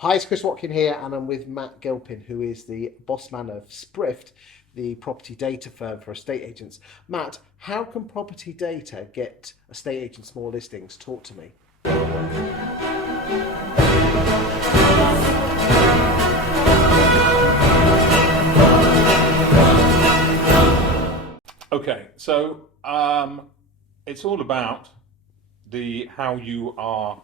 Hi, it's Chris Watkin here, and I'm with Matt Gilpin, who is the boss man of Sprift, the property data firm for estate agents. Matt, how can property data get estate agents more listings? Talk to me. Okay, so it's all about how you are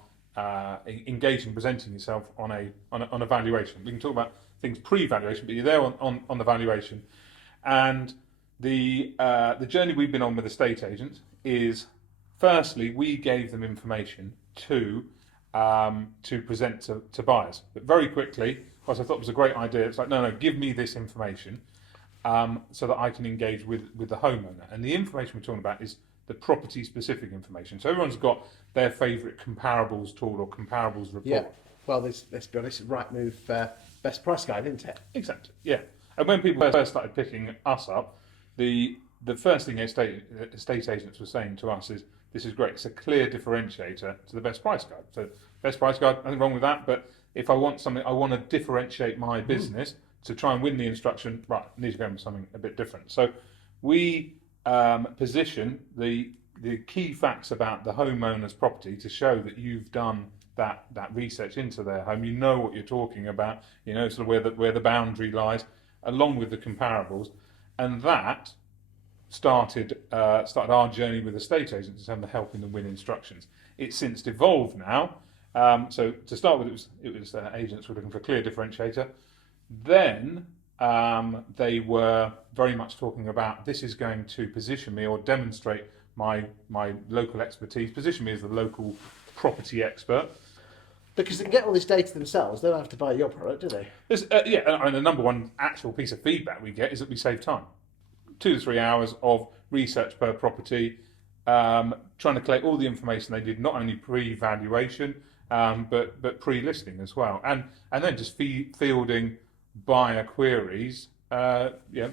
engaging, presenting yourself on a valuation. We can talk about things pre-valuation, but you're there on the valuation, and the journey we've been on with estate agents is, firstly, we gave them information to present to buyers, but very quickly, whilst I thought it was a great idea, it's like no, give me this information. So that I can engage with the homeowner. And the information we're talking about is the property-specific information. So everyone's got their favourite comparables tool or comparables report. Yeah. Well, let's be honest, Rightmove best price guide, isn't it? Exactly. Yeah. And when people first started picking us up, the first thing estate agents were saying to us is, "This is great. It's a clear differentiator to the best price guide." So best price guide, nothing wrong with that. But if I want something, I want to differentiate my business. To try and win the instruction, right, I need to go with something a bit different. So we position the key facts about the homeowner's property to show that you've done that research into their home. You know what you're talking about. You know sort of where the boundary lies, along with the comparables, and that started our journey with estate agents in terms of helping them win instructions. It's since evolved now. So to start with, it was agents were looking for a clear differentiator. Then they were very much talking about, this is going to position me or demonstrate my local expertise, position me as the local property expert. Because they can get all this data themselves, they don't have to buy your product, do they? And the number one actual piece of feedback we get is that we save time. 2 to 3 hours of research per property, trying to collect all the information they did, not only pre-valuation, but pre-listing as well. And then just fielding buyer queries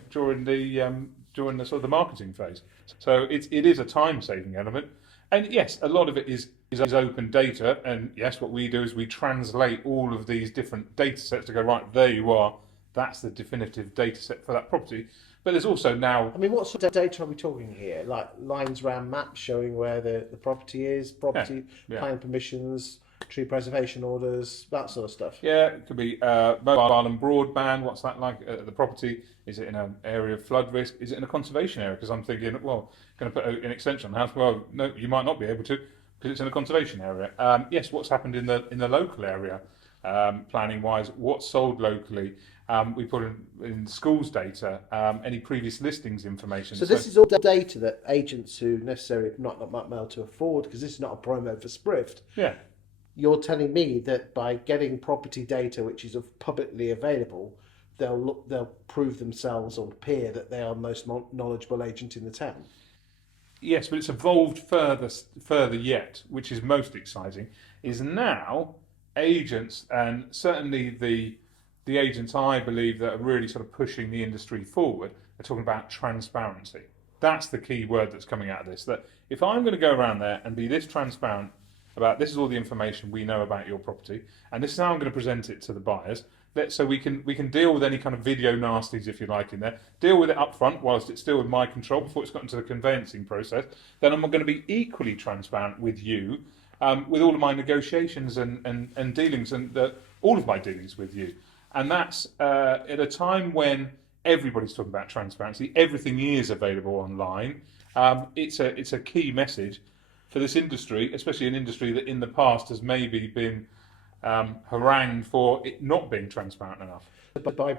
during the sort of the marketing phase. So it is a time saving element, and yes, a lot of it is open data, and yes, what we do is we translate all of these different data sets to go, right, there you are, that's the definitive data set for that property. But there's also now, I mean, what sort of data are we talking here? Like lines around maps showing where the property is, plan permissions, tree preservation orders, that sort of stuff. Yeah, it could be mobile and broadband. What's that like at the property? Is it in an area of flood risk? Is it in a conservation area? Because I'm thinking, well, going to put an extension on the house. Well, no, you might not be able to because it's in a conservation area. Yes, what's happened in the local area, planning wise? What's sold locally? We put in schools data, any previous listings information. So this is all data that agents who necessarily not might be able to afford, because this is not a promo for Sprift. Yeah. You're telling me that by getting property data which is publicly available, they'll prove themselves or appear that they are the most knowledgeable agent in the town. Yes, but it's evolved further yet, which is most exciting, is now agents, and certainly the agents I believe that are really sort of pushing the industry forward, are talking about transparency. That's the key word that's coming out of this, that if I'm going to go around there and be this transparent about, this is all the information we know about your property, and this is how I'm going to present it to the buyers, so we can deal with any kind of video nasties, if you like, in there, deal with it up front whilst it's still in my control before it's got into the conveyancing process. Then I'm going to be equally transparent with you, with all of my negotiations and dealings, and all of my dealings with you. And that's at a time when everybody's talking about transparency, everything is available online. It's a key message for this industry, especially an industry that in the past has maybe been harangued for it not being transparent enough. But by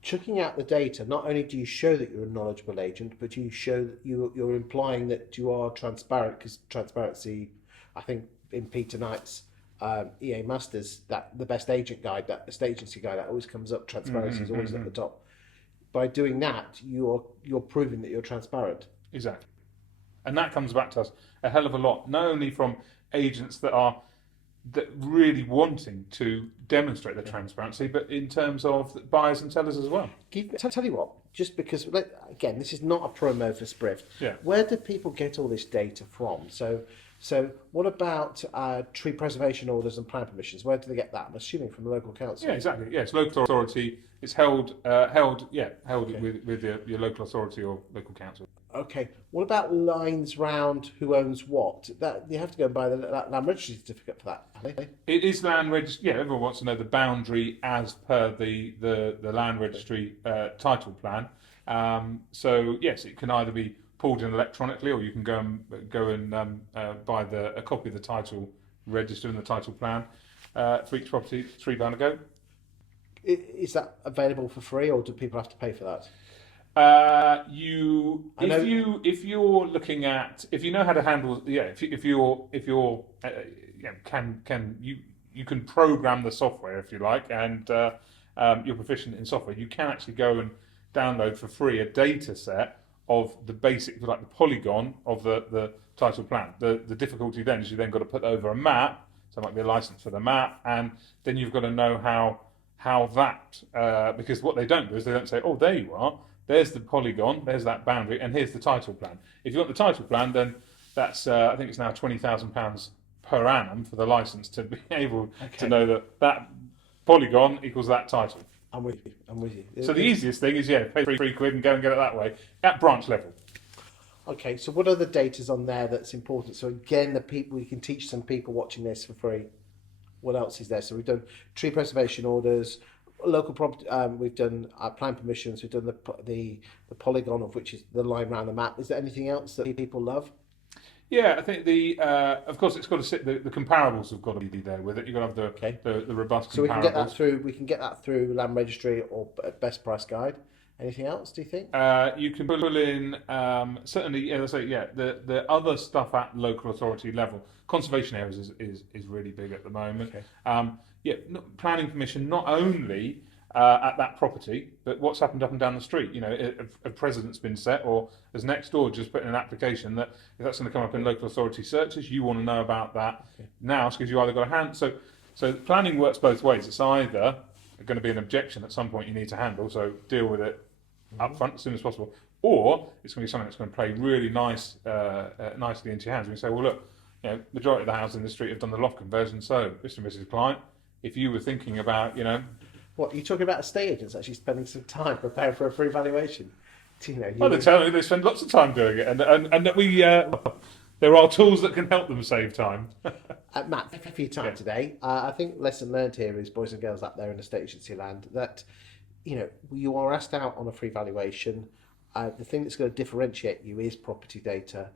chucking out the data, not only do you show that you're a knowledgeable agent, but you show that you're implying that you are transparent, because transparency, I think in Peter Knight's EA Masters, that the best agent guide, that estate agency guide, that always comes up, transparency is always at the top. By doing that, you're proving that you're transparent. Exactly. And that comes back to us a hell of a lot, not only from agents that really wanting to demonstrate the transparency, but in terms of buyers and sellers as well. Tell you what, just because, again, this is not a promo for Sprift. Yeah. Where do people get all this data from? So So what about tree preservation orders and plan permissions? Where do they get that? I'm assuming from the local council. Yeah, exactly. Yes, local authority. It's held Okay. with your local authority or local council. Okay. What about lines round who owns what? That you have to go and buy the land registry certificate for that. Ali. It is land registry. Yeah, everyone wants to know the boundary as per the land registry title plan. So yes, it can either be pulled in electronically, or you can go and buy a copy of the title register and the title plan for each property. £3 a go. Is that available for free, or do people have to pay for that? If you're looking at, if you know how to handle, if you're you can program the software if you like, and you're proficient in software, you can actually go and download for free a data set of the basic, like the polygon of the title plan. The difficulty then is you then got to put over a map, so it might be a license for the map, and then you've got to know how that, because what they don't do is they don't say, oh, there you are, there's the polygon, there's that boundary, and here's the title plan. If you want the title plan, then that's, I think it's now £20,000 per annum for the license to be able to know that polygon equals that title. I'm with you. I'm with you. So the easiest thing is, pay £3 and go and get it that way at branch level. Okay, so what other data's on there that's important? So again, we can teach some people watching this for free. What else is there? So we've done tree preservation orders, local property. We've done plan permissions. We've done the polygon, of which is the line around the map. Is there anything else that people love? Yeah, I think of course it's got to sit. The comparables have got to be there with it. You've got to have the robust comparables. So we can get that through. We can get that through Land Registry or Best Price Guide. Anything else? Do you think? You can pull in certainly. The other stuff at local authority level. Conservation areas is really big at the moment. Okay. Planning permission not only at that property, but what's happened up and down the street. A precedent's been set, or as next door just put in an application that if that's going to come up in local authority searches, you want to know about that now, because you either got a hand. So planning works both ways. It's either going to be an objection at some point you need to handle, so deal with it up front as soon as possible, or it's going to be something that's going to play really nicely into your hands. We say, well, look, majority of the houses in the street have done the loft conversion, so Mr. and Mrs. Client, if you were thinking about, What, are you talking about estate agents actually spending some time preparing for a free valuation? Well, they're telling me they spend lots of time doing it, and that we there are tools that can help them save time. Matt, thank you for your time today. I think lesson learned here is, boys and girls out there in estate agency land, that you are asked out on a free valuation. The thing that's going to differentiate you is property data.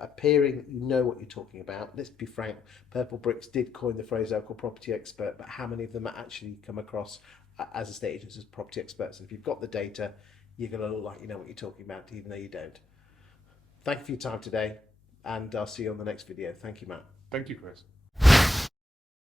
Appearing that you know what you're talking about. Let's be frank, Purple Bricks did coin the phrase local property expert, but how many of them actually come across as estate agents as property experts? And if you've got the data, you're going to look like you know what you're talking about, even though you don't. Thank you for your time today, and I'll see you on the next video. Thank you, Matt. Thank you, Chris.